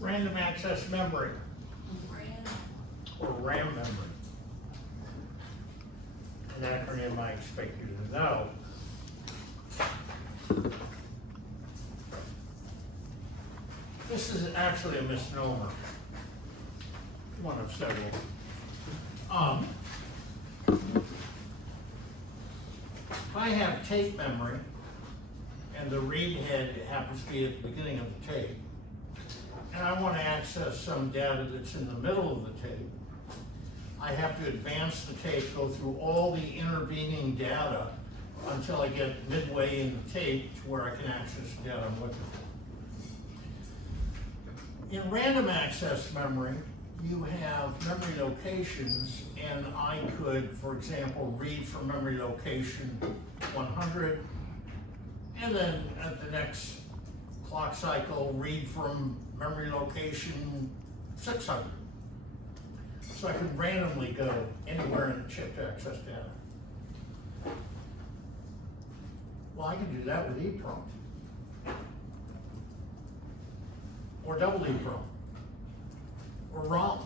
Random access memory, or RAM memory. An acronym I expect you to know. This is actually a misnomer, one of several. If I have tape memory, and the read head happens to be at the beginning of the tape, and I want to access some data that's in the middle of the tape, I have to advance the tape, go through all the intervening data until I get midway in the tape to where I can access the data I'm looking for. In random access memory, you have memory locations, and I could, for example, read from memory location 100, and then at the next clock cycle, read from memory location 600. So I can randomly go anywhere in the chip to access data. Well, I can do that with EEPROM. Or double EEPROM. Or ROM.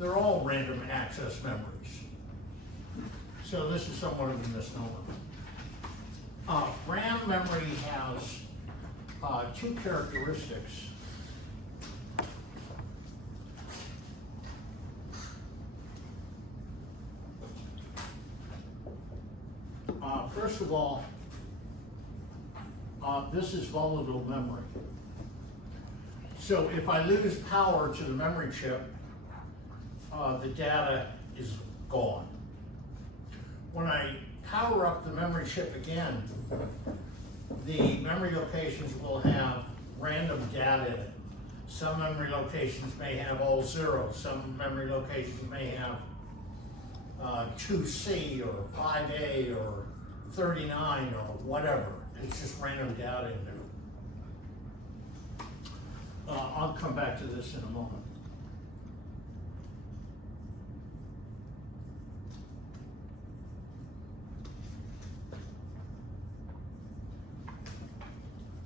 They're all random access memories. So this is somewhat of a misnomer. RAM memory has two characteristics. First of all, this is volatile memory. So if I lose power to the memory chip, the data is gone. When I power up the memory chip again, the memory locations will have random data in it. Some memory locations may have all zeros. Some memory locations may have 2C or 5A or 39 or whatever. It's just random data in there. I'll come back to this in a moment.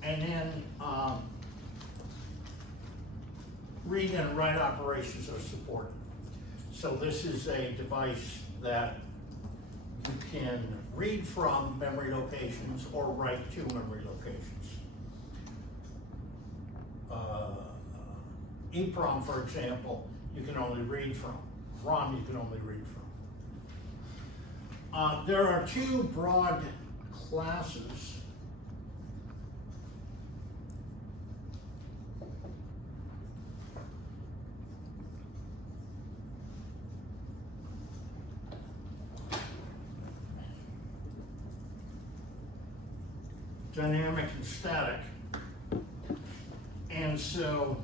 And then read and write operations are supported. So this is a device that you can read from memory locations or write to memory locations. EEPROM, for example, you can only read from. ROM, you can only read from. There are two broad classes . Dynamic and static. And so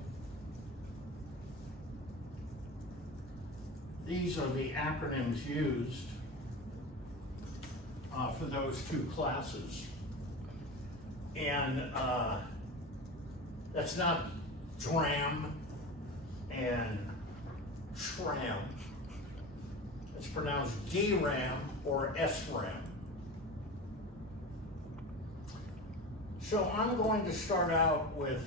these are the acronyms used for those two classes. And that's not DRAM and SRAM. It's pronounced DRAM or SRAM. So I'm going to start out with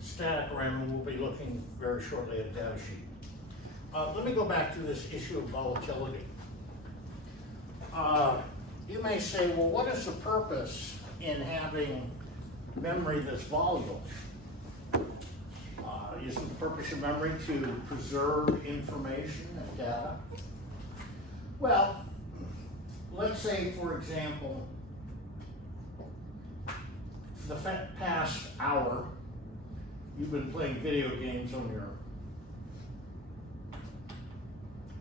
static RAM, and we'll be looking very shortly at a data sheet. Let me go back to this issue of volatility. You may say, well, what is the purpose in having memory that's volatile? Isn't the purpose of memory to preserve information and data? Well, let's say, for example, for the past hour, you've been playing video games on your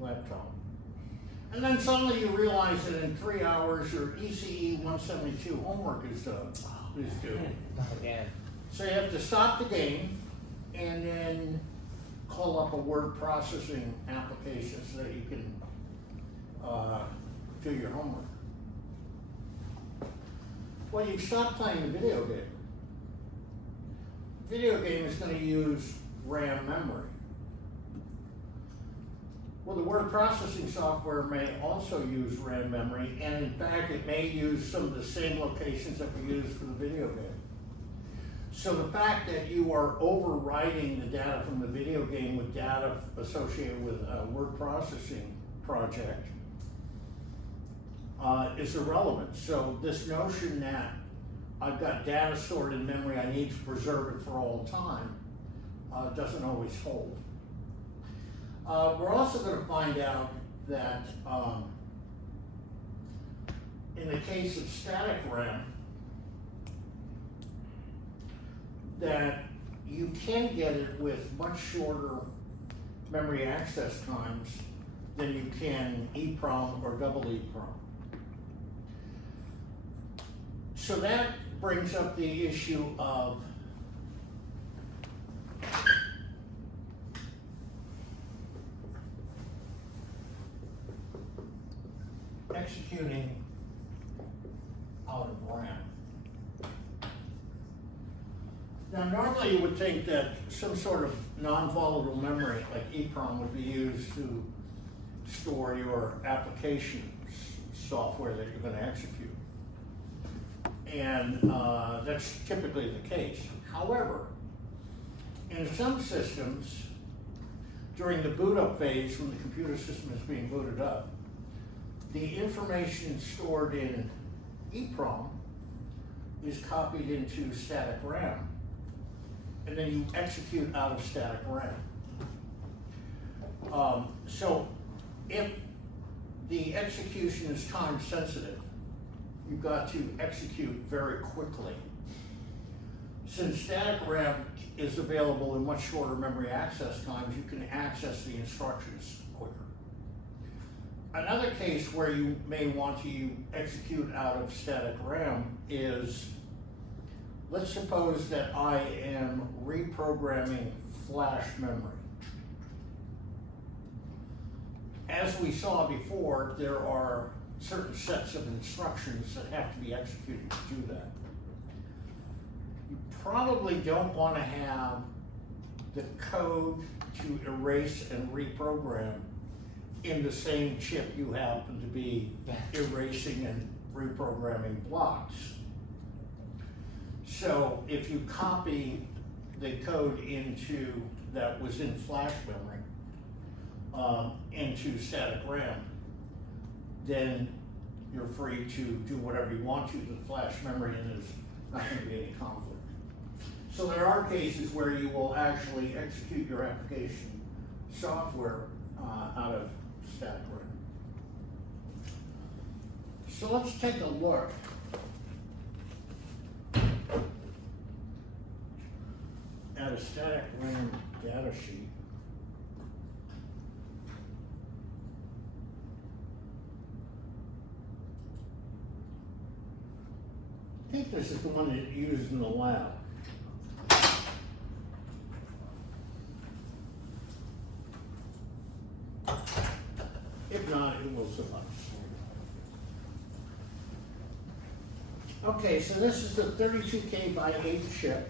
laptop. And then suddenly you realize that in 3 hours your ECE 172 homework is due. Again. So you have to stop the game and then call up a word processing application so that you can do your homework. Well, you've stopped playing the video game. Video game is going to use RAM memory. Well, the word processing software may also use RAM memory, and in fact, it may use some of the same locations that we use for the video game. So the fact that you are overwriting the data from the video game with data associated with a word processing project is irrelevant. So this notion that I've got data stored in memory, I need to preserve it for all time, doesn't always hold. We're also going to find out that in the case of static RAM, that you can get it with much shorter memory access times than you can EEPROM or double EEPROM. So that brings up the issue of executing out of RAM. Now, normally you would think that some sort of non-volatile memory like EEPROM would be used to store your application software that you're going to execute. And that's typically the case. However, in some systems, during the boot up phase when the computer system is being booted up, the information stored in EEPROM is copied into static RAM, and then you execute out of static RAM. So if the execution is time sensitive, you've got to execute very quickly. Since static RAM is available in much shorter memory access times, you can access the instructions quicker. Another case where you may want to execute out of static RAM is, let's suppose that I am reprogramming flash memory. As we saw before, there are certain sets of instructions that have to be executed to do that. You probably don't want to have the code to erase and reprogram in the same chip you happen to be erasing and reprogramming blocks. So if you copy the code that was in flash memory into static RAM, then you're free to do whatever you want to the flash memory, and there's not going to be any conflict. So there are cases where you will actually execute your application software out of static RAM. So let's take a look at a static RAM data sheet. I think this is the one that you used in the lab. If not, it will suffice. Okay, so this is the 32K by 8 chip.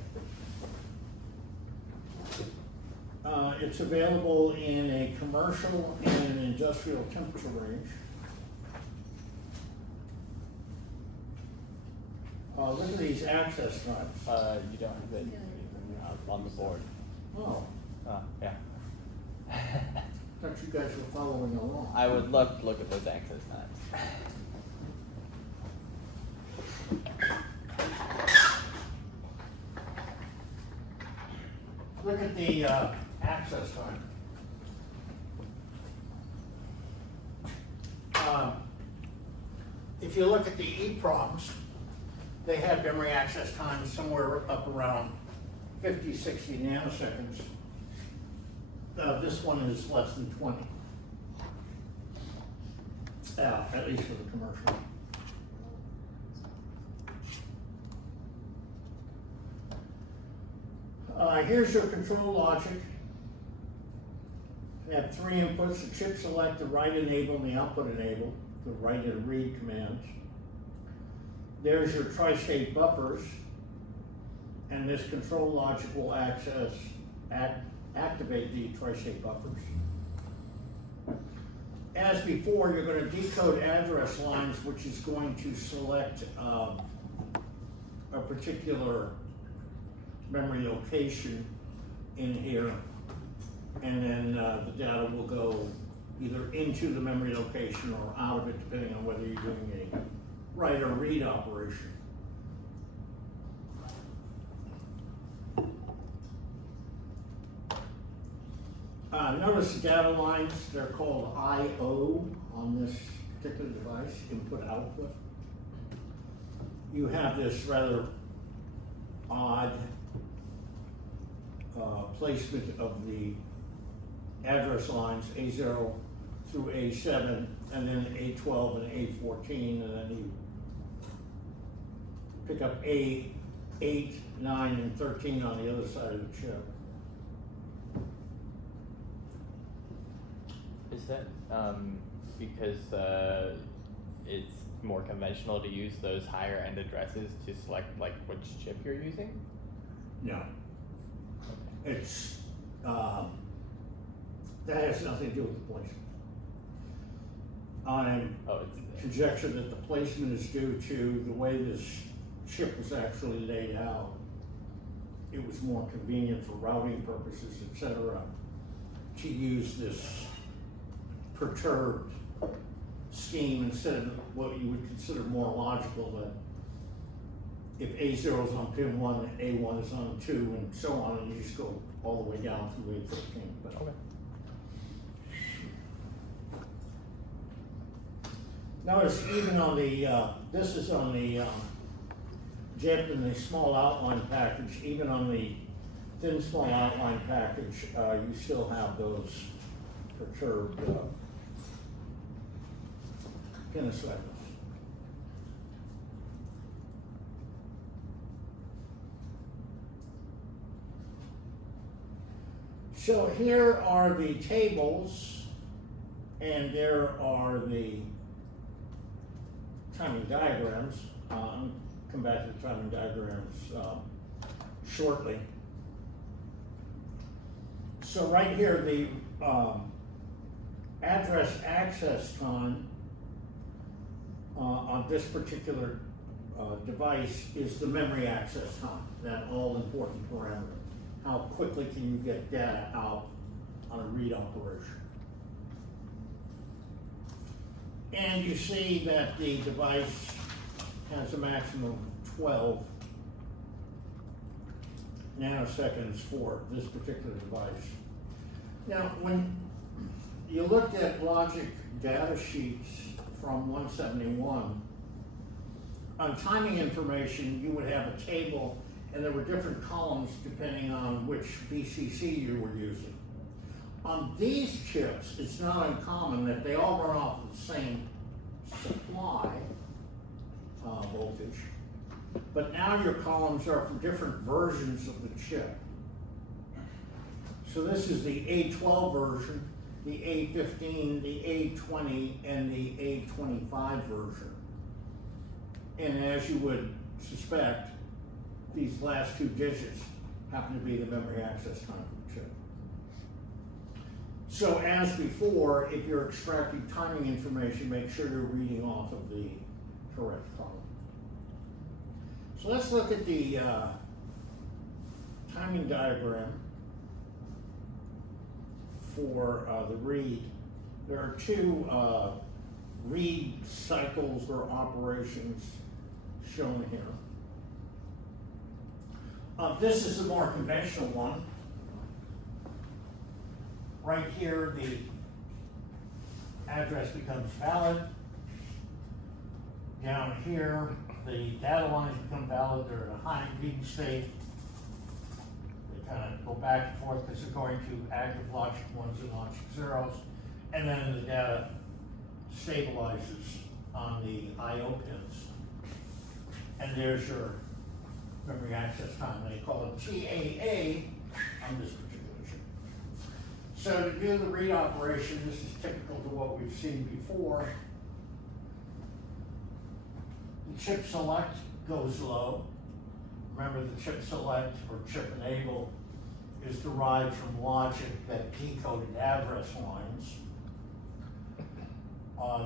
It's available in a commercial and an industrial temperature range. Look at these access times. You don't have it on the board. Oh, Yeah. thought you guys were following along. I would love to look at those access times. Look at the access time. If you look at the EEPROMs, they have memory access times somewhere up around 50, 60 nanoseconds. This one is less than 20, at least for the commercial. Here's your control logic. have three inputs, the chip select, the write enable, and the output enable, the write and read commands. There's your tri-state buffers, and this control logic will activate the tri-state buffers. As before, you're going to decode address lines, which is going to select a particular memory location in here, and then the data will go either into the memory location or out of it, depending on whether you're doing a write or read operation. Notice the data lines, they're called I/O on this particular device, input output. You have this rather odd placement of the address lines, A0 through A7, and then A12 and A14, and then you pick up A8, 9, and 13 on the other side of the chip. Is that because it's more conventional to use those higher end addresses to select like which chip you're using? No. It's, that has nothing to do with the placement. I'm conjecture that the placement is due to the way this chip was actually laid out. It was more convenient for routing purposes, etc., to use this perturbed scheme instead of what you would consider more logical, that if A0 is on pin 1, A1 is on 2, and so on, and you just go all the way down through A13. But Okay. notice even on the, this is on the JIP and the small outline package, even on the thin small outline package, you still have those perturbed pin selectors. So here are the tables, and there are the timing diagrams. I'll come back to the timing diagrams shortly. So right here, the address access time on this particular device is the memory access time, that all-important parameter. How quickly can you get data out on a read operation? And you see that the device has a maximum of 12 nanoseconds for this particular device. Now, when you looked at logic data sheets from 171, on timing information, you would have a table, and there were different columns depending on which VCC you were using. On these chips, it's not uncommon that they all run off of the same supply voltage, but now your columns are for different versions of the chip. So this is the A12 version, the A15, the A20, and the A25 version. And as you would suspect, these last two digits happen to be the memory access time for the chip. So as before, if you're extracting timing information, make sure you're reading off of the correct column. So let's look at the timing diagram for the read. There are two read cycles or operations shown here. This is the more conventional one. Right here, the address becomes valid. Down here, the data lines become valid. They're in a high reading state. They kind of go back and forth because they're going to active logic 1s and logic 0s. And then the data stabilizes on the I/O pins. And there's your memory access time. They call it TAA on this particular chip. So to do the read operation, this is typical to what we've seen before. The chip select goes low. Remember, the chip select or chip enable is derived from logic that decoded address lines.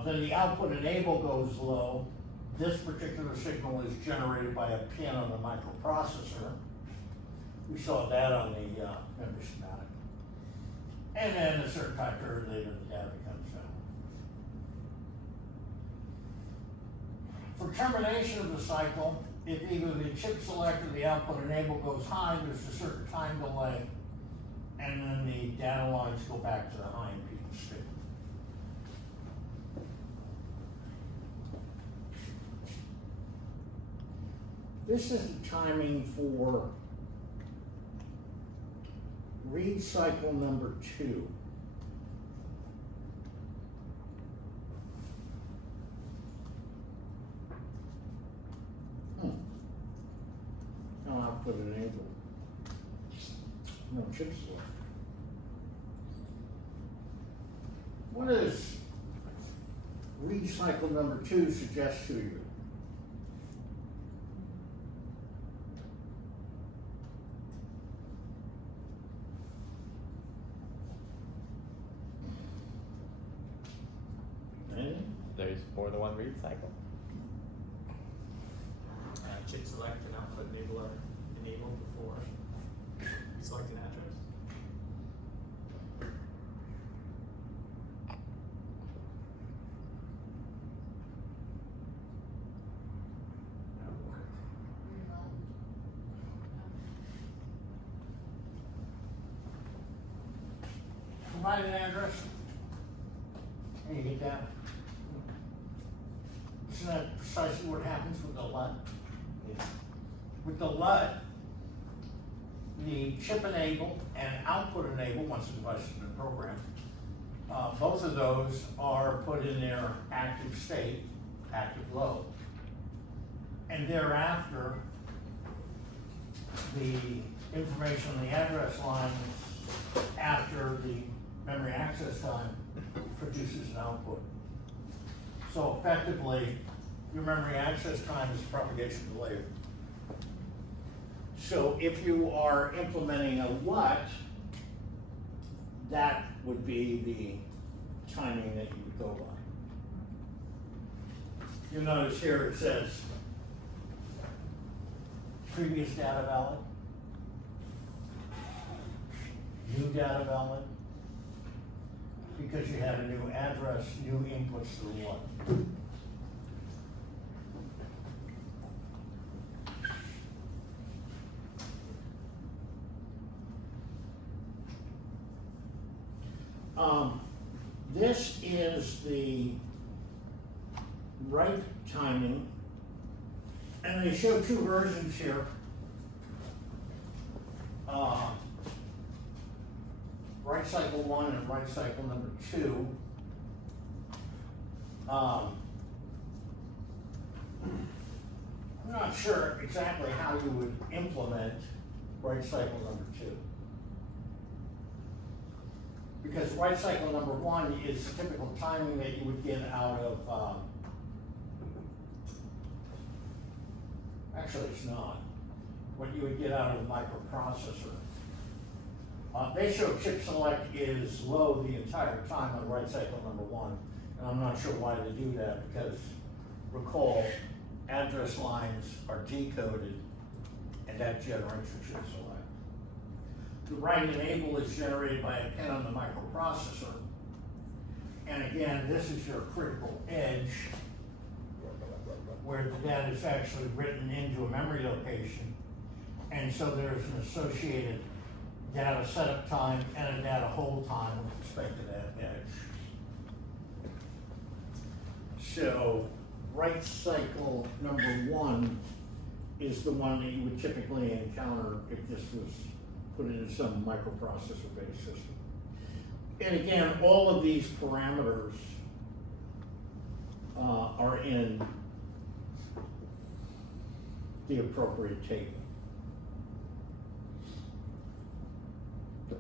Then the output enable goes low. This particular signal is generated by a pin on the microprocessor. We saw that on the memory schematic. And then a certain time period later, the data comes down. For termination of the cycle, if either the chip select or the output enable goes high, there's a certain time delay, and then the data lines go back to the high impedance state. This is the timing for read cycle number 2. No output enabled. No chip select. What does read cycle number 2 suggest to you? There's more than one read cycle. Chip select and output enable are enabled before selecting address. Provide an address. And you get that. Isn't that precisely what happens with the LUT? Yeah. With the LUT, the chip enable and output enable, once the device has been programmed, both of those are put in their active state, active low. And thereafter, the information on the address line after the memory access time produces an output. So effectively, your memory access time is propagation delay. So if you are implementing a LUT, that would be the timing that you would go by. You'll notice here it says previous data valid, new data valid, because you had a new address, new inputs to the LUT. This is the write timing, and they show two versions here. Write cycle 1 and write cycle number 2. I'm not sure exactly how you would implement write cycle number 2. Because write cycle number 1 is typical timing that you would get out of, actually it's not, what you would get out of a microprocessor. They show chip select is low the entire time on write cycle number 1, and I'm not sure why they do that, because recall, address lines are decoded, and that generates your chip select. The write enable is generated by a pin on the microprocessor. And again, this is your critical edge where the data is actually written into a memory location. And so there's an associated data setup time and a data hold time with respect to that edge. So write cycle number 1 is the one that you would typically encounter if this was put into some microprocessor-based system. And again, all of these parameters are in the appropriate table.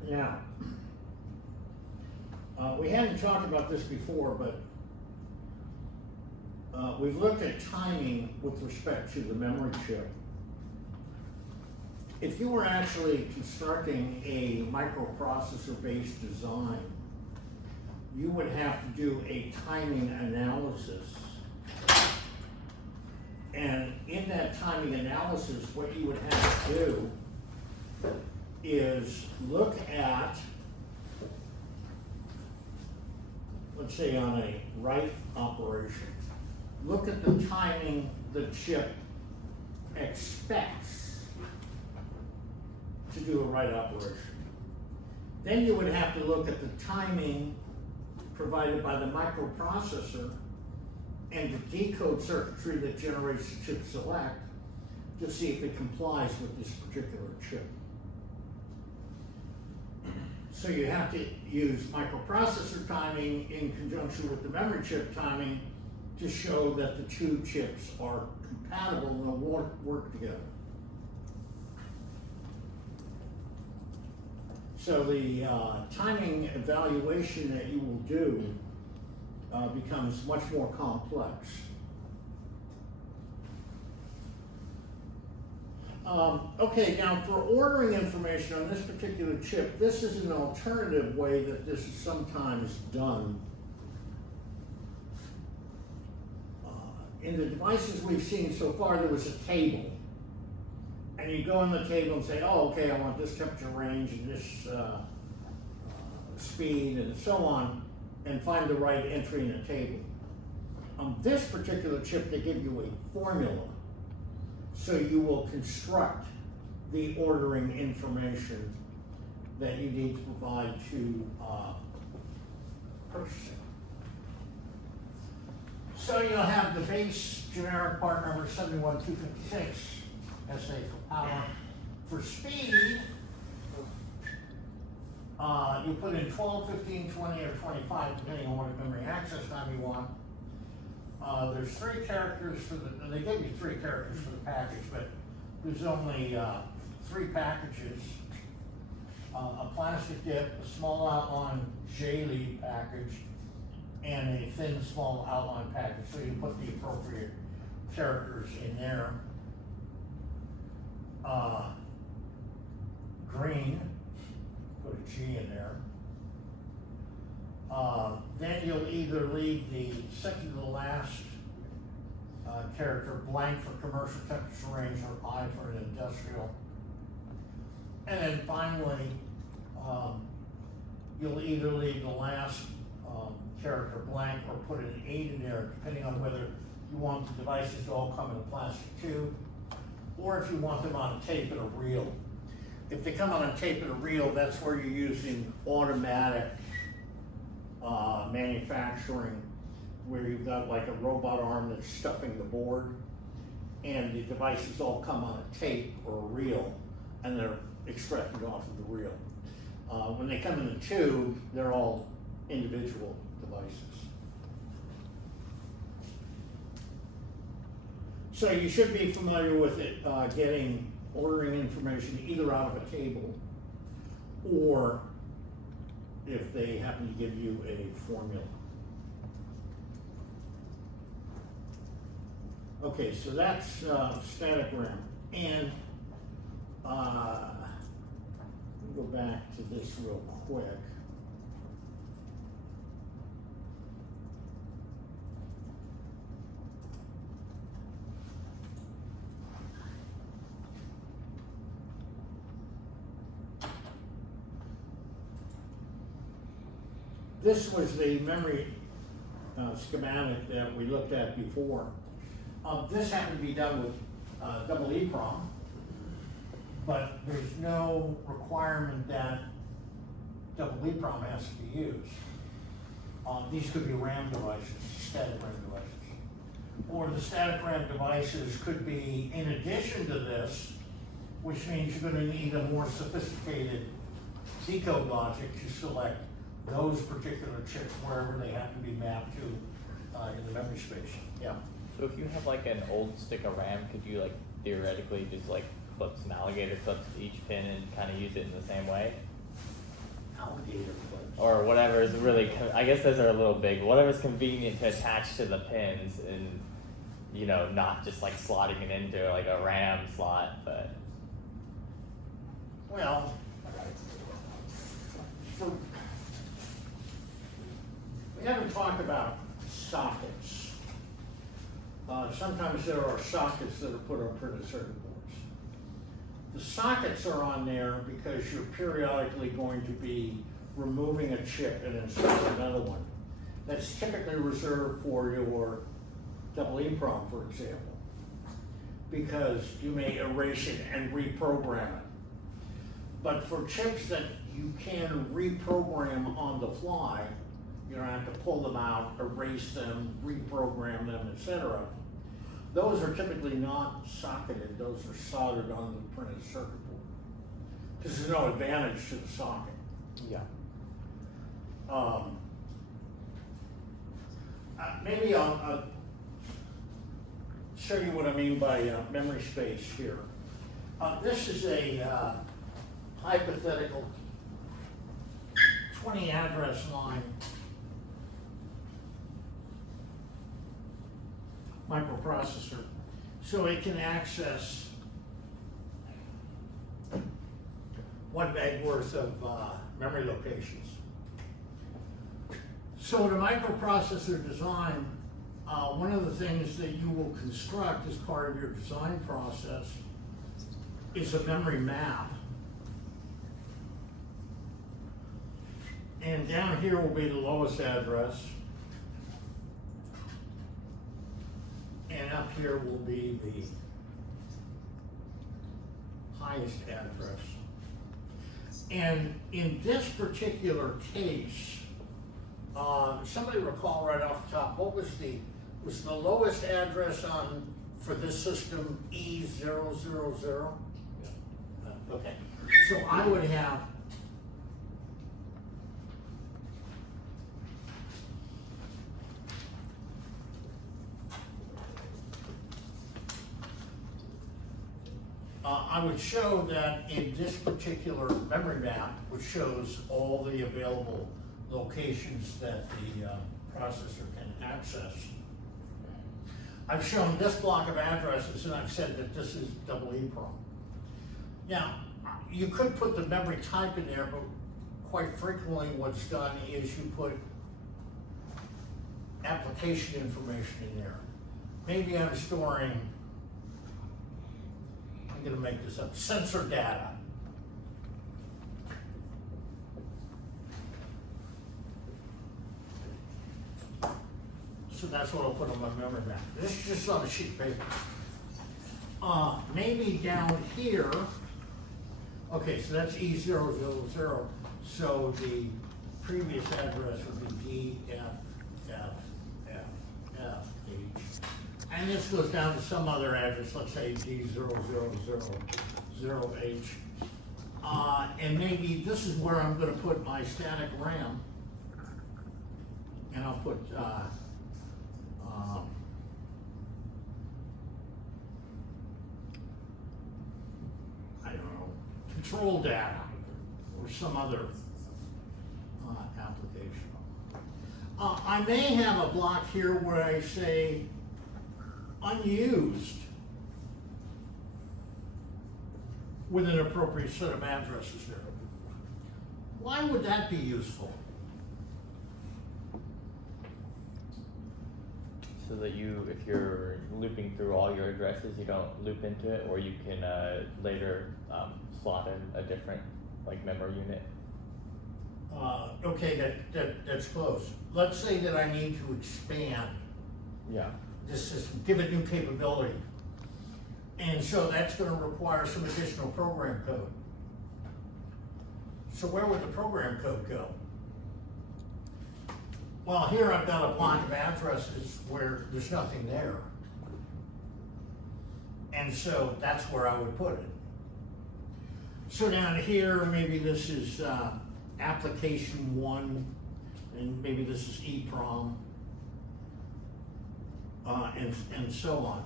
Now, We hadn't talked about this before, but we've looked at timing with respect to the memory chip. If you were actually constructing a microprocessor-based design, you would have to do a timing analysis. And in that timing analysis, what you would have to do is look at, let's say on a write operation, look at the timing the chip expects to do a write operation. Then you would have to look at the timing provided by the microprocessor and the decode circuitry that generates the chip select to see if it complies with this particular chip. So you have to use microprocessor timing in conjunction with the memory chip timing to show that the two chips are compatible and will work together. So the timing evaluation that you will do becomes much more complex. Okay, now for ordering information on this particular chip, this is an alternative way that this is sometimes done. In the devices we've seen so far, there was a table. And you go on the table and say, oh, okay, I want this temperature range and this speed and so on, and find the right entry in the table. On this particular chip, they give you a formula. So you will construct the ordering information that you need to provide to purchasing. So you'll have the base generic part number 71256, SA for power. For speed, you put in 12, 15, 20, or 25, depending on what memory access time you want. There's 3 characters for the, and they gave you 3 characters for the package, but there's only 3 packages. A plastic dip, a small outline J-lead package, and a thin small outline package. So you put the appropriate characters in there. Green, put a G in there. Then you'll either leave the second to the last character blank for commercial temperature range or I for an industrial. And then finally, you'll either leave the last character blank or put an 8 in there, depending on whether you want the devices to all come in a plastic tube or if you want them on a tape and a reel. If they come on a tape and a reel, that's where you're using automatic manufacturing, where you've got like a robot arm that's stuffing the board, and the devices all come on a tape or a reel, and they're extracted off of the reel. When they come in a tube, they're all individual devices. So you should be familiar with it, getting ordering information either out of a table or if they happen to give you a formula. Okay, so that's static RAM. And let me go back to this real quick. This was the memory schematic that we looked at before. This happened to be done with double EEPROM, but there's no requirement that double EEPROM has to be used. These could be RAM devices, static RAM devices. Or the static RAM devices could be in addition to this, which means you're going to need a more sophisticated decode logic to select those particular chips wherever they have to be mapped to in the memory space. Yeah. So if you have like an old stick of RAM, could you like theoretically just like clip some alligator clips to each pin and kind of use it in the same way? Alligator clips. or whatever is really, I guess those are a little big, whatever's convenient to attach to the pins and, you know, not just like slotting it into like a RAM slot, but. Well, we haven't talked about sockets. Sometimes there are sockets that are put on printed circuit boards. The sockets are on there because you're periodically going to be removing a chip and inserting another one. That's typically reserved for your double EEPROM, for example, because you may erase it and reprogram it. But for chips that you can reprogram on the fly, you don't have to pull them out, erase them, reprogram them, etc. Those are typically not socketed, those are soldered on the printed circuit board. Because there's no advantage to the socket. Yeah. Maybe I'll show you what I mean by memory space here. This is a hypothetical 20 address line microprocessor, so it can access 1 meg worth of memory locations. So in a microprocessor design, one of the things that you will construct as part of your design process is a memory map. And down here will be the lowest address. And up here will be the highest address. And in this particular case, somebody recall right off the top, what was the lowest address for this system E000? Okay, so I would have I would show that in this particular memory map, which shows all the available locations that the processor can access, I've shown this block of addresses and I've said that this is double EEPROM. Now, you could put the memory type in there, but quite frequently what's done is you put application information in there. Maybe I'm storing, I'm gonna make this up, sensor data. So that's what I'll put on my memory map. This is just on a sheet of paper. Maybe down here, okay, so that's E000, so the previous address would be D, F, F, F, F, H. And this goes down to some other address, let's say D0000H. And maybe this is where I'm gonna put my static RAM. And I'll put, I don't know, control data or some other application. I may have a block here where I say unused with an appropriate set of addresses there. Why would that be useful? So that if you're looping through all your addresses, you don't loop into it, or you can later slot in a different like memory unit. Okay, that's close. Let's say that I need to expand this system, give it new capability. And so that's gonna require some additional program code. So where would the program code go? Well, here I've got a block of addresses where there's nothing there. And so that's where I would put it. So down here, maybe this is application 1, and maybe this is EEPROM, and so on.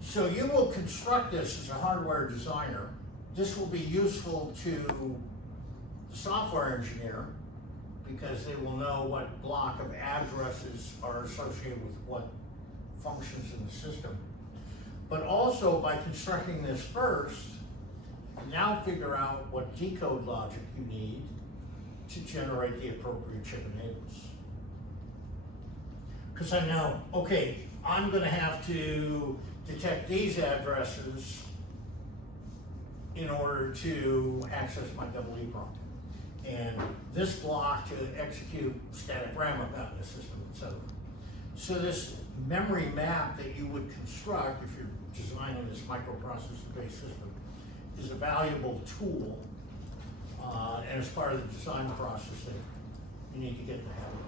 So you will construct this as a hardware designer. This will be useful to the software engineer, because they will know what block of addresses are associated with what functions in the system. But also by constructing this first, you now figure out what decode logic you need to generate the appropriate chip enables. Because I know, okay, I'm gonna have to detect these addresses in order to access my double EEPROM. And this block to execute static RAM about the system, etc. So this memory map that you would construct if you're designing this microprocessor-based system is a valuable tool, and as part of the design process that you need to get to have it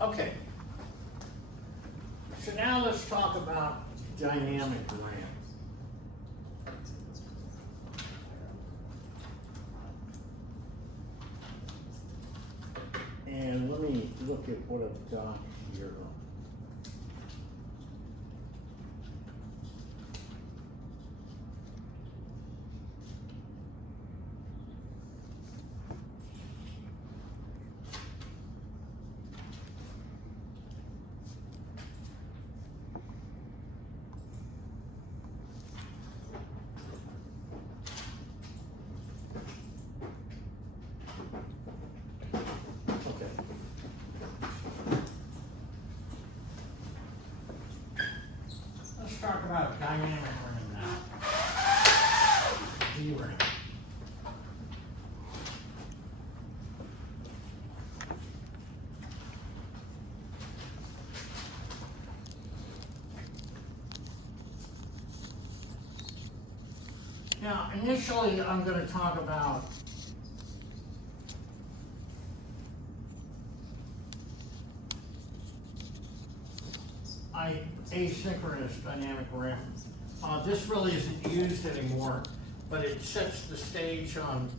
really. Okay. So now let's talk about dynamic RAM. And let me look at what I've got here. Talk about dynamic RAM now. DRAM. Now, initially, I'm going to talk about asynchronous dynamic RAM. This really isn't used anymore, but it sets the stage on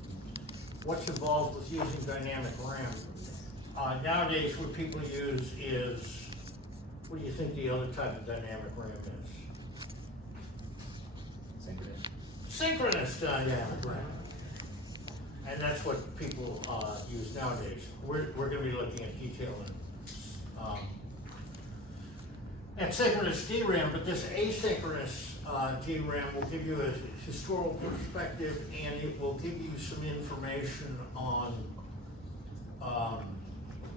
what's involved with using dynamic RAM. Nowadays, what people use is, what do you think the other type of dynamic RAM is? Synchronous dynamic RAM. And that's what people use nowadays. We're going to be looking at detail and synchronous DRAM, but this asynchronous DRAM will give you a historical perspective, and it will give you some information on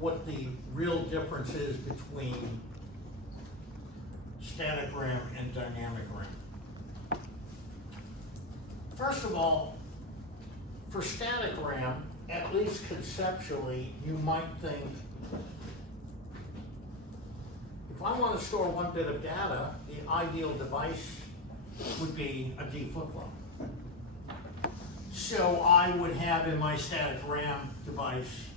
what the real difference is between static RAM and dynamic RAM. First of all, for static RAM, at least conceptually, you might think, if I want to store 1 bit of data, the ideal device would be a D flip-flop. So I would have in my static RAM device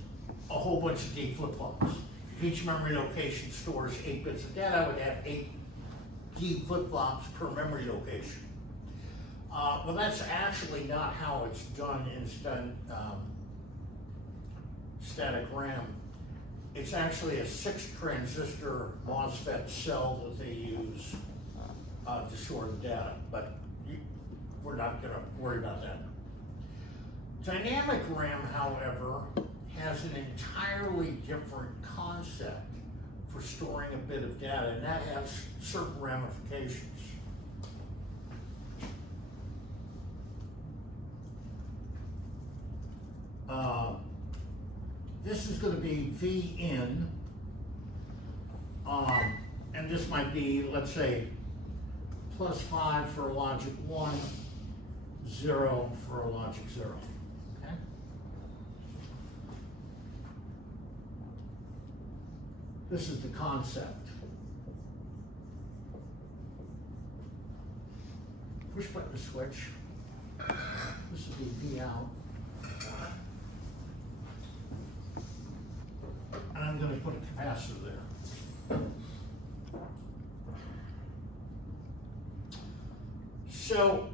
a whole bunch of D flip-flops. If each memory location stores 8 bits of data, I would have 8 D flip-flops per memory location. Well, that's actually not how it's done in static RAM. It's actually a 6-transistor MOSFET cell that they use to store the data, but we're not going to worry about that. Dynamic RAM, however, has an entirely different concept for storing a bit of data, and that has certain ramifications. This is going to be V in, and this might be, let's say, +5 for a logic 1, 0 for a logic 0. Okay? This is the concept. Push button to switch. This will be V out. And I'm going to put a capacitor there. So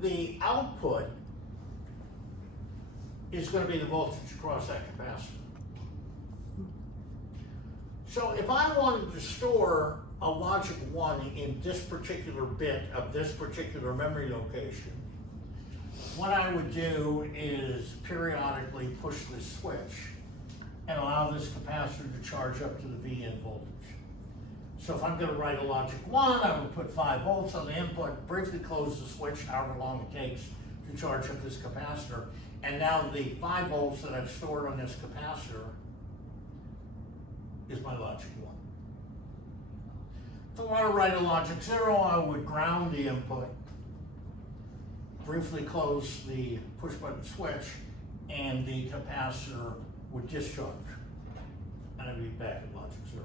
the output is going to be the voltage across that capacitor. So if I wanted to store a logic 1 in this particular bit of this particular memory location, what I would do is periodically push this switch and allow this capacitor to charge up to the VN voltage. So if I'm gonna write a logic 1, I would put 5 volts on the input, briefly close the switch, however long it takes to charge up this capacitor. And now the 5 volts that I've stored on this capacitor is my logic 1. If I want to write a logic 0, I would ground the input, briefly close the push button switch, and the capacitor would discharge. And I'd be back at logic 0.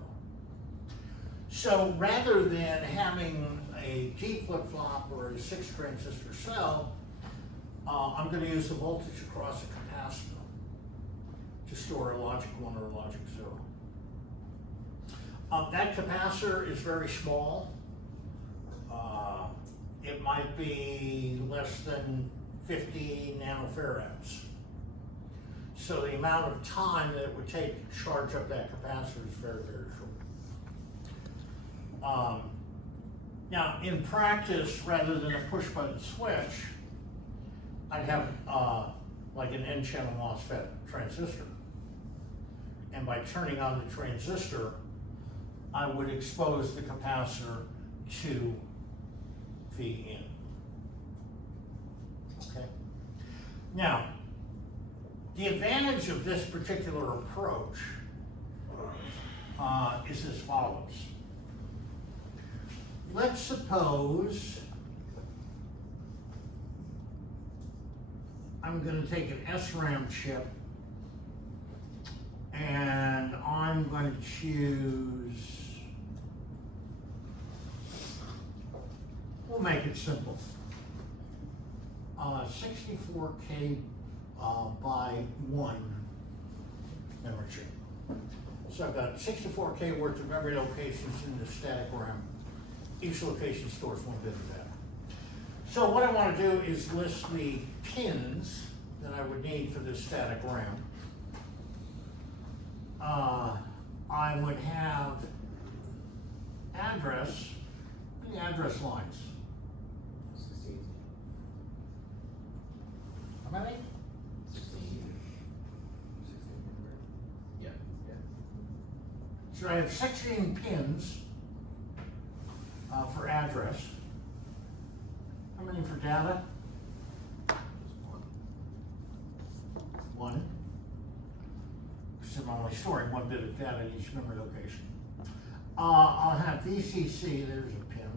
So rather than having a G flip-flop or a 6 transistor cell, I'm going to use the voltage across the capacitor to store a logic 1 or a logic 0. That capacitor is very small. It might be less than 50 nanofarads. So the amount of time that it would take to charge up that capacitor is very, very short. Now, in practice, rather than a push button switch, I'd have like an N-channel MOSFET transistor. And by turning on the transistor, I would expose the capacitor to Vin. Okay. Now, the advantage of this particular approach is as follows. Let's suppose I'm going to take an SRAM chip and I'm going to choose, we'll make it simple, 64K by 1 memory chip. So I've got 64K worth of memory locations in the static RAM. Each location stores 1 bit of data. So what I want to do is list the pins that I would need for this static RAM. I would have address, the address lines. 16. How many? 16. Yeah. So I have 16 pins for address. How many for data? 1. So I'm only storing 1 bit of data in each memory location. I'll have VCC, there's a pin.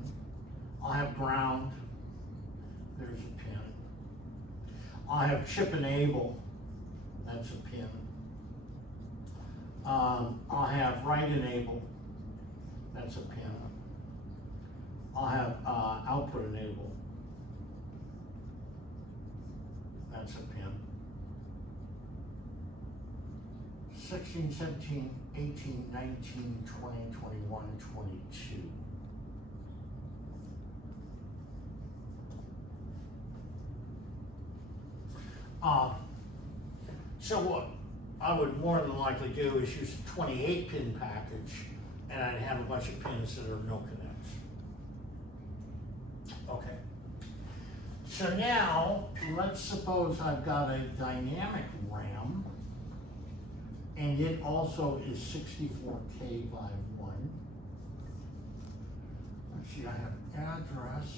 I'll have ground, there's a pin. I'll have chip enable, that's a pin. I'll have write enable, that's a pin. I'll have output enable, that's a pin. 16, 17, 18, 19, 20, 21, 22. So what I would more than likely do is use a 28 pin package, and I'd have a bunch of pins that are no connects. Okay. So now, let's suppose I've got a dynamic RAM, and it also is 64K by 1. Let's see, I have address,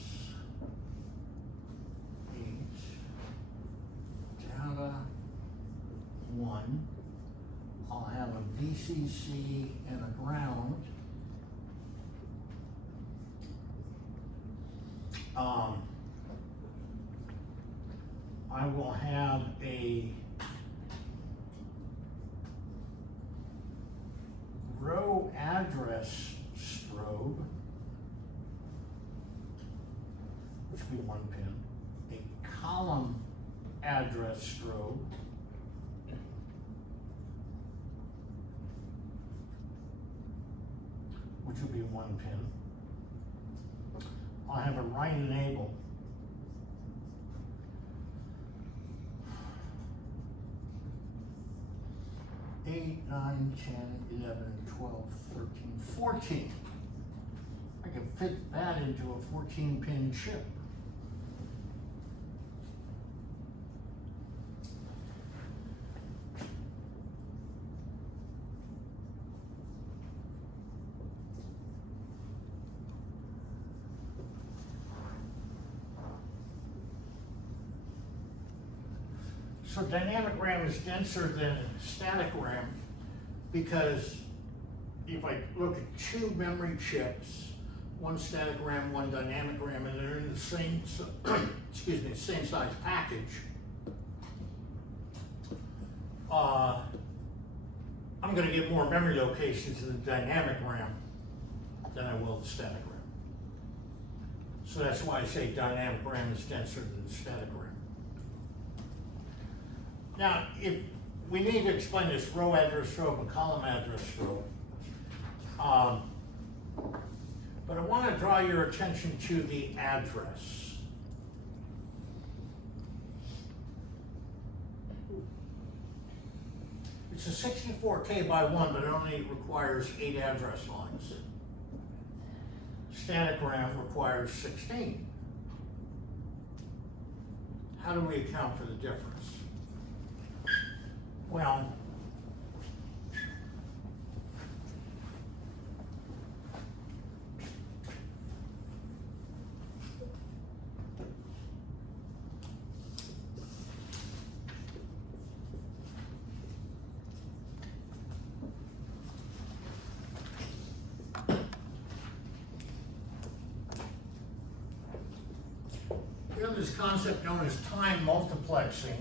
8, data, 1. I'll have a VCC and a ground. I will have a row address strobe, which would be 1 pin, a column address strobe, which would be 1 pin. I'll have a write enable, eight, 9, 10, 11, 12, 13, 14. I can fit that into a 14-pin chip. So dynamic RAM is denser than static RAM because if I look at two memory chips, one static RAM, one dynamic RAM, and they're in the same, excuse me, same size package, I'm going to get more memory locations in the dynamic RAM than I will the static RAM. So that's why I say dynamic RAM is denser than static RAM. Now, if we need to explain this row address strobe and column address strobe, but I want to draw your attention to the address. It's a 64K by 1, but it only requires 8 address lines. Static RAM requires 16. How do we account for the difference? Well, we have this concept known as time multiplexing,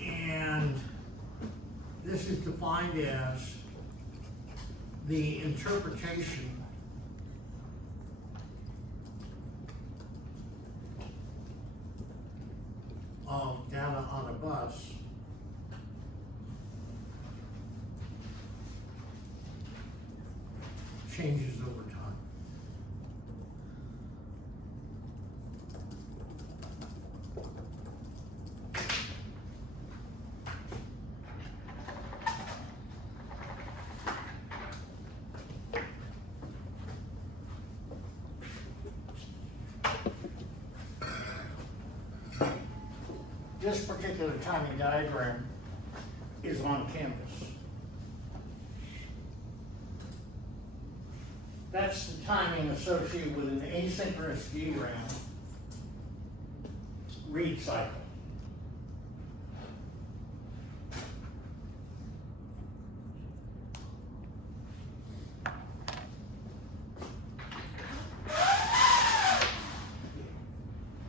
and this is defined as the interpretation of data on a bus changes over time. This particular timing diagram is on campus. That's the timing associated with an asynchronous DRAM read cycle.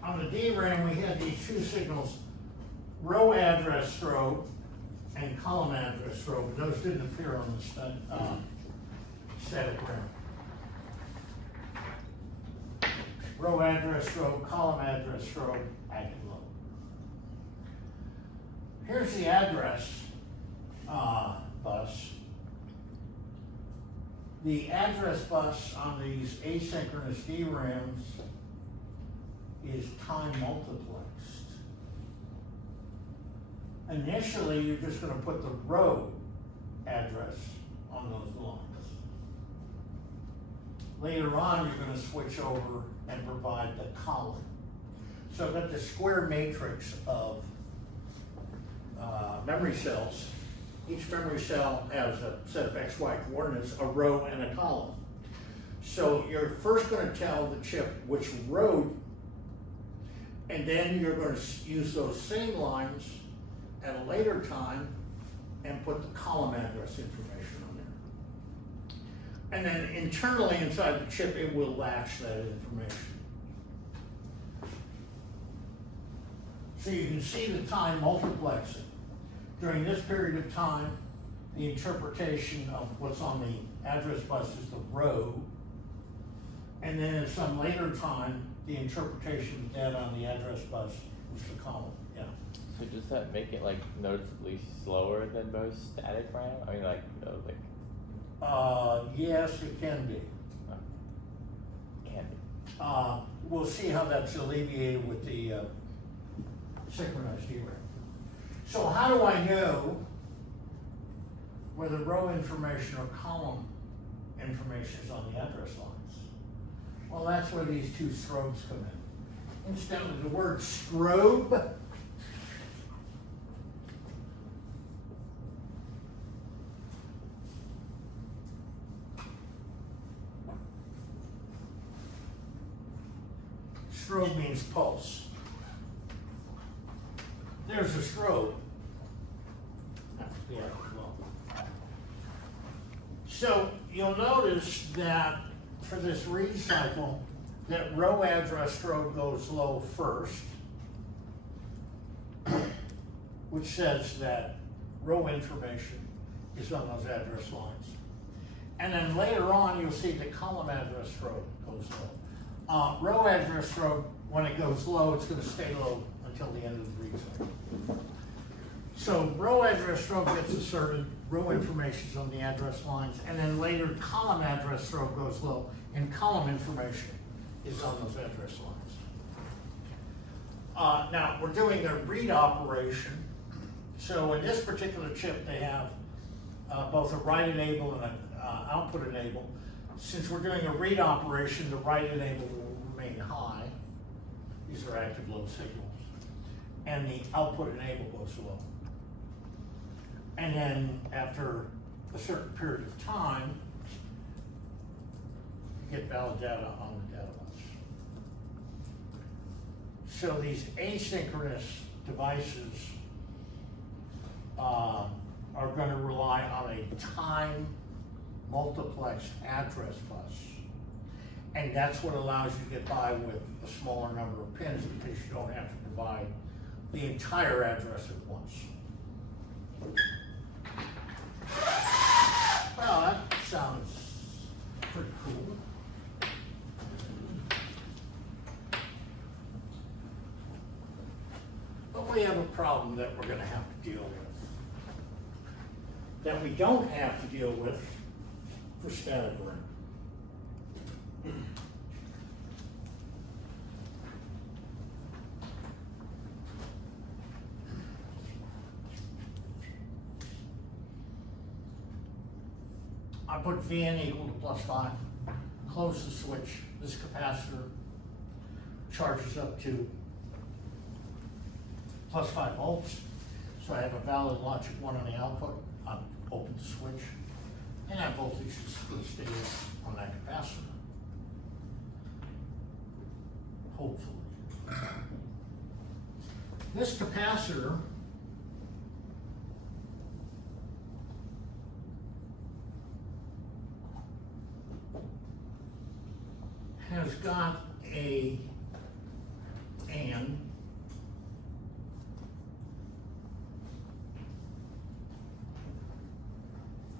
On the DRAM, we had these two signals, row address strobe and column address strobe, and those didn't appear on the static RAM. Row address strobe, column address strobe, active low. Here's the address bus. The address bus on these asynchronous DRAMs is time multiplexed. Initially, you're just going to put the row address on those lines. Later on, you're going to switch over and provide the column. So that the square matrix of memory cells, each memory cell has a set of XY coordinates, a row and a column. So you're first going to tell the chip which row, and then you're going to use those same lines at a later time and put the column address information on there. And then internally inside the chip, it will latch that information. So you can see the time multiplexing. During this period of time, the interpretation of what's on the address bus is the row. And then at some later time, the interpretation of data on the address bus is the column. Yeah. So does that make it like noticeably slower than most static RAM? I mean, like, Yes, it can be. Can be. We'll see how that's alleviated with the synchronized DRAM. So how do I know whether row information or column information is on the address lines? Well, that's where these two strobes come in. Incidentally, the word strobe means pulse. there's a strobe. Yeah, well. So you'll notice that for this read cycle, that row address strobe goes low first, which says that row information is on those address lines. And then later on, you'll see the column address strobe goes low. Row address strobe, when it goes low, it's going to stay low until the end of the read cycle. So row address strobe gets asserted, row information is on the address lines, and then later column address strobe goes low, and column information is on those address lines. Now, we're doing a read operation. So in this particular chip, they have both a write enable and an output enable. Since we're doing a read operation, the write enable will remain high. These are active low signals. And the output enable goes low. And then after a certain period of time, you get valid data on the data bus. So these asynchronous devices are going to rely on a time multiplexed address bus. And that's what allows you to get by with a smaller number of pins because you don't have to provide the entire address at once. Well, that sounds pretty cool. But we have a problem that we're going to have to deal with. That we don't have to deal with for static RAM. I put Vn equal to +5, close the switch. This capacitor charges up to +5 volts. So I have a valid logic 1 on the output. I open the switch, and that voltage is going to stay on that capacitor. Hopefully. This capacitor has got an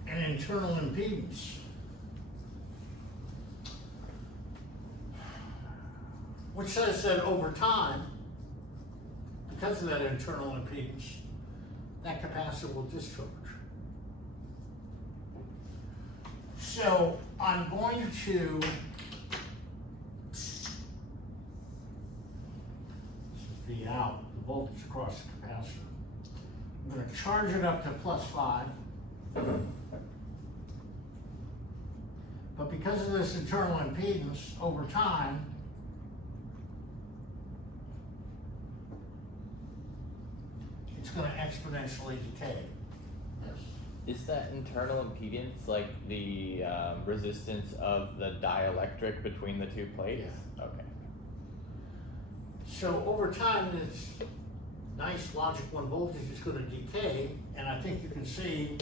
internal impedance. Which says that over time, because of that internal impedance, that capacitor will discharge. So I'm going to, this is V out, the voltage across the capacitor. I'm going to charge it up to +5. But because of this internal impedance, over time, it's going to exponentially decay. Yes. Is that internal impedance like the resistance of the dielectric between the two plates? Yeah. Okay. So over time, this nice logic 1 voltage is going to decay, and I think you can see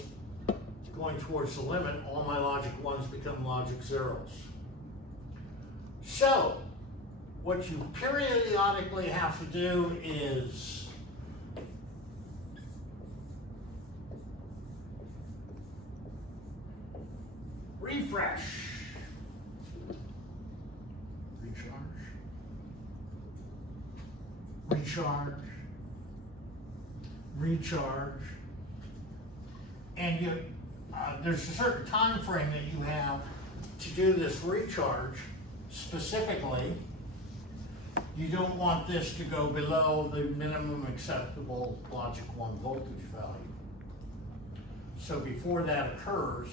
going towards the limit, all my logic 1s become logic 0s. So, what you periodically have to do is refresh, recharge, recharge, and there's a certain time frame that you have to do this recharge. Specifically, you don't want this to go below the minimum acceptable logic 1 voltage value. So before that occurs,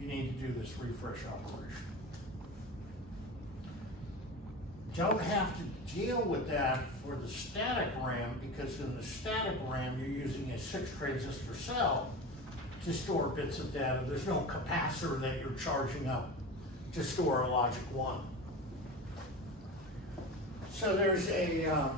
you need to do this refresh operation. Don't have to deal with that for the static RAM, because in the static RAM, you're using a 6 transistor cell to store bits of data. There's no capacitor that you're charging up to store a logic 1. So there's a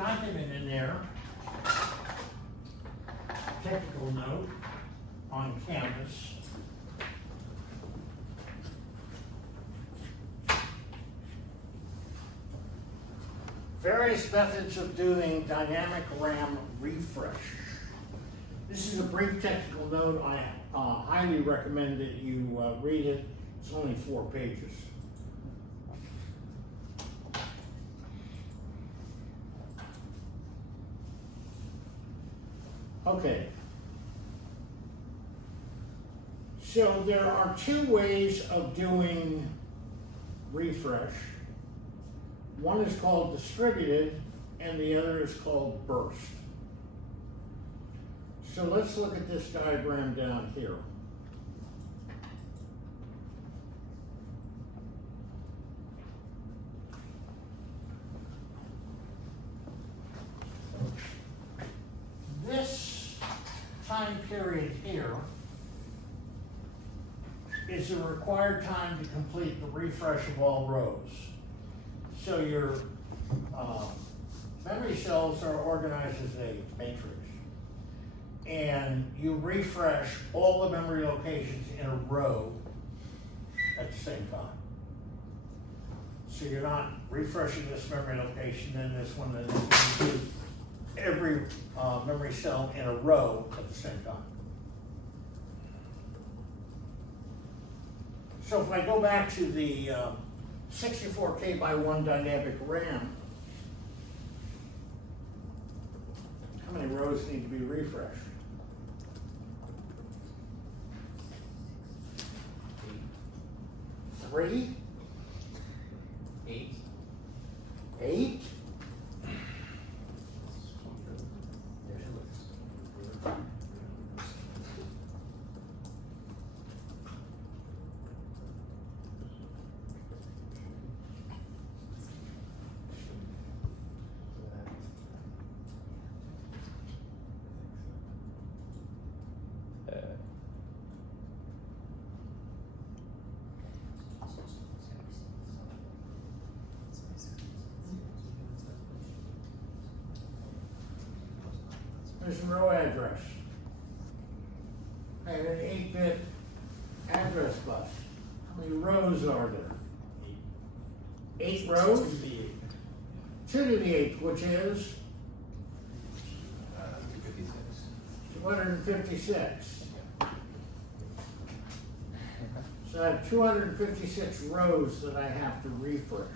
document in there, technical note on Canvas. Various methods of doing dynamic RAM refresh. This is a brief technical note. I highly recommend that you read it. It's only 4 pages. Okay. So there are 2 ways of doing refresh. One is called distributed and the other is called burst. So let's look at this diagram down here. This time period here is the required time to complete the refresh of all rows. So your memory cells are organized as a matrix. And you refresh all the memory locations in a row at the same time. So you're not refreshing this memory location, then this one, then this one. You do every memory cell in a row at the same time. So if I go back to the 64K by 1 dynamic RAM, how many rows need to be refreshed? 3? 8. 8? There's a row address. I have an 8-bit address bus. How many rows are there? 8 rows? 2 to the 8th, which is 256. So I have 256 rows that I have to refresh.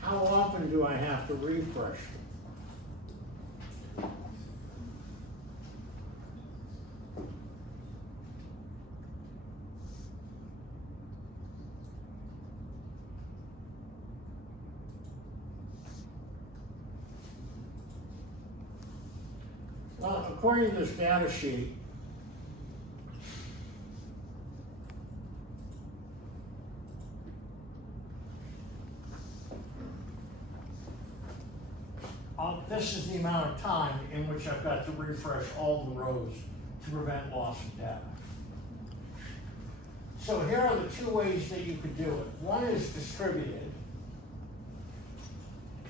How often do I have to refresh? Well, according to this data sheet, this is the amount of time in which I've got to refresh all the rows to prevent loss of data. So here are the 2 ways that you could do it. One is distributed.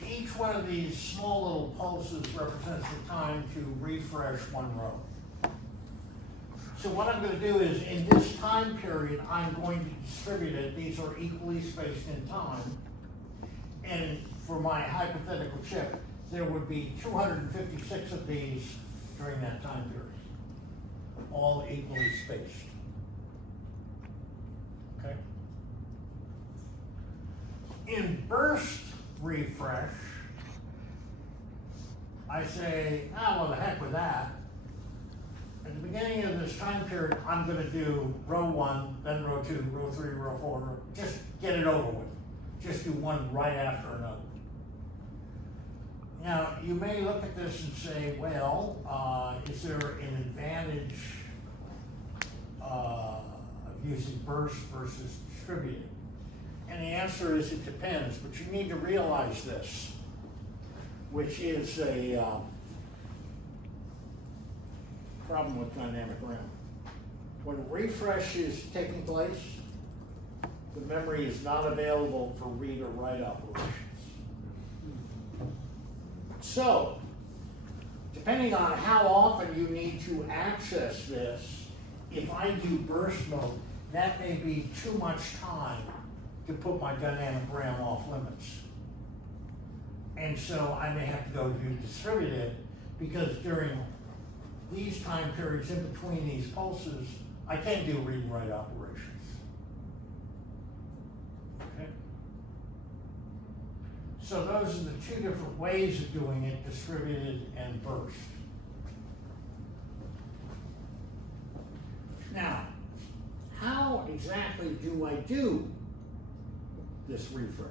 Each one of these small little pulses represents the time to refresh 1 row. So what I'm going to do is, in this time period, I'm going to distribute it. These are equally spaced in time. And for my hypothetical chip, there would be 256 of these during that time period, all equally spaced. Okay? In burst refresh, I say, well, the heck with that. At the beginning of this time period, I'm going to do row 1, then row 2, row 3, row 4, just get it over with. Just do one right after another. Now, you may look at this and say, well, is there an advantage of using burst versus distributed? And the answer is it depends, but you need to realize this, which is a problem with dynamic RAM. When refresh is taking place, the memory is not available for read or write operations. So, depending on how often you need to access this, if I do burst mode, that may be too much time to put my dynamic RAM off limits. And so I may have to go to distributed, because during these time periods in between these pulses, I can't do read and write operations. Okay? So those are the two different ways of doing it, distributed and burst. Now, how exactly do I do this refresh?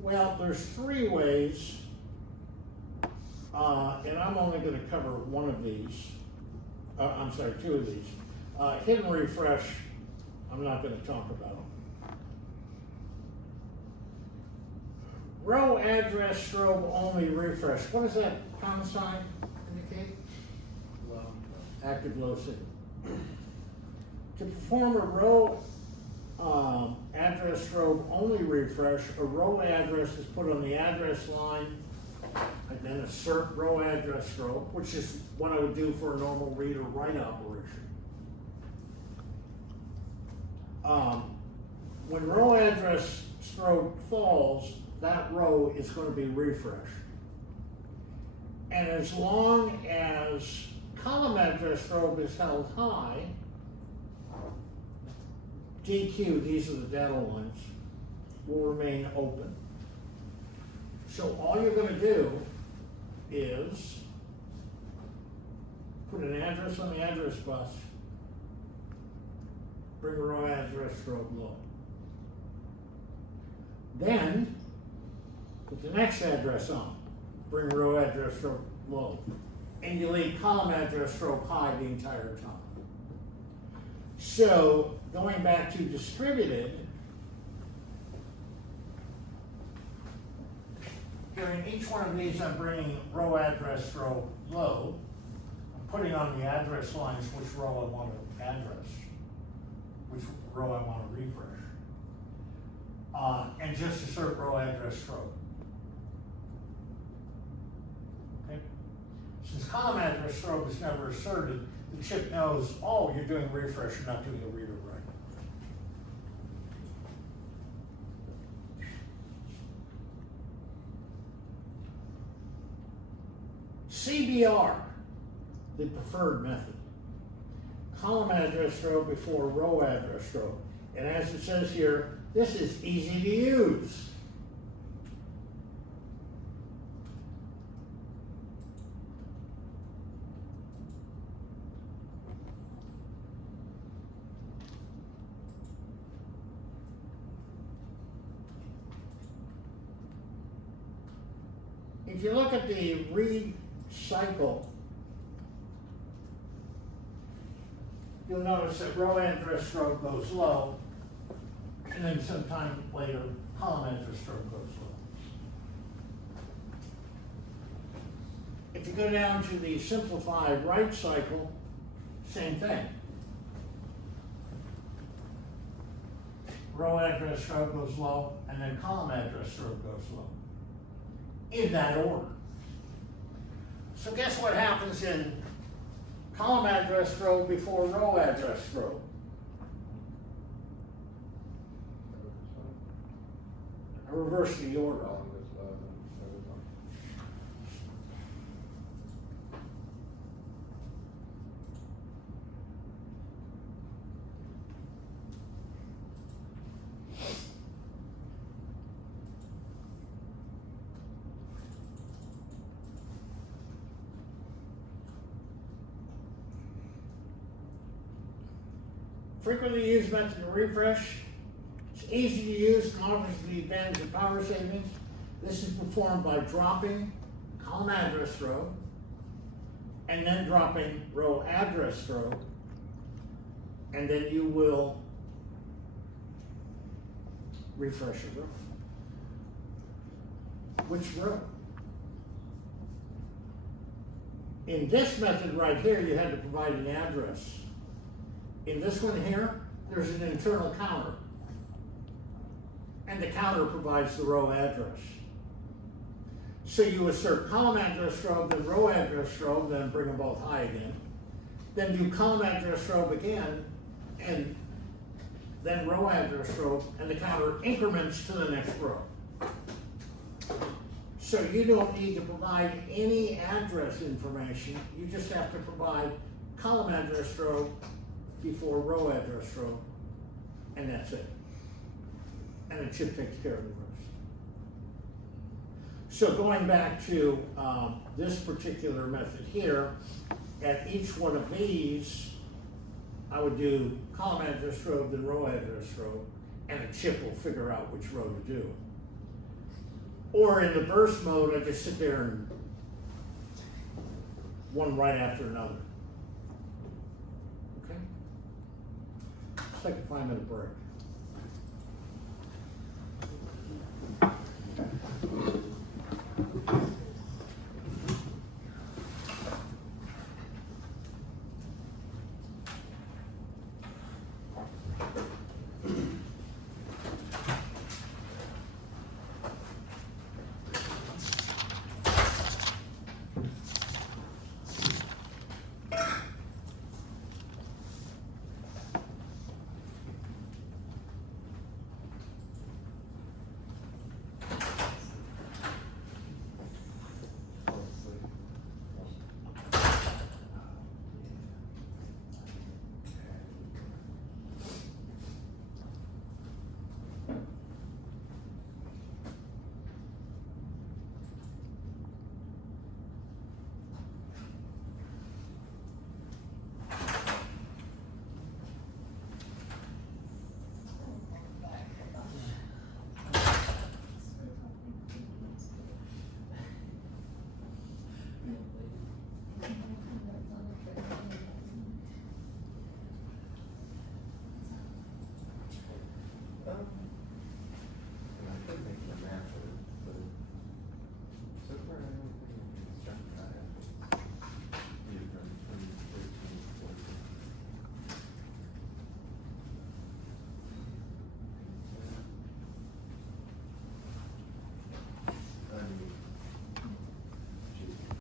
Well, there's three ways, and I'm only going to cover one of these. I'm sorry, two of these. Hidden refresh, I'm not going to talk about. Row address strobe only refresh. What does that pound sign indicate? Low. Active low signal. To perform a row address strobe only refresh, a row address is put on the address line, and then assert row address strobe, which is what I would do for a normal read or write operation. When row address strobe falls, that row is going to be refreshed. And as long as column address strobe is held high, DQ, these are the data lines, will remain open. So all you're going to do is put an address on the address bus, bring a row address strobe low. Then put the next address on, bring row address strobe low, and you leave column address strobe high the entire time. So, going back to distributed, during each one of these I'm bringing row address strobe low. I'm putting on the address lines which row I want to address, which row I want to refresh. And just assert row address strobe. Okay? Since column address strobe is never asserted, the chip knows, oh, you're doing refresh, you're not doing a read or write. CBR, the preferred method. Column address strobe before row address strobe. And as it says here, this is easy to use. If you look at the read cycle, you'll notice that row address strobe goes low, and then sometime later, column address strobe goes low. If you go down to the simplified write cycle, same thing. Row address strobe goes low, and then column address strobe goes low. In that order. So guess what happens in column address strobe before row address strobe? I reverse the order. Frequently used method of refresh. It's easy to use and offers the advantage of power savings. This is performed by dropping column address strobe and then dropping row address strobe, and then you will refresh a row. Which row? In this method right here, you had to provide an address. In this one here, there's an internal counter. And the counter provides the row address. So you assert column address row, then row address row, then bring them both high again. Then do column address row again, and then row address row, and the counter increments to the next row. So you don't need to provide any address information, you just have to provide column address row before row address row, and that's it. And the chip takes care of the rest. So going back to this particular method here, at each one of these, I would do column address row, then row address row, and the chip will figure out which row to do. Or in the burst mode, I just sit there and one right after another. Okay? Let's take a 5-minute break.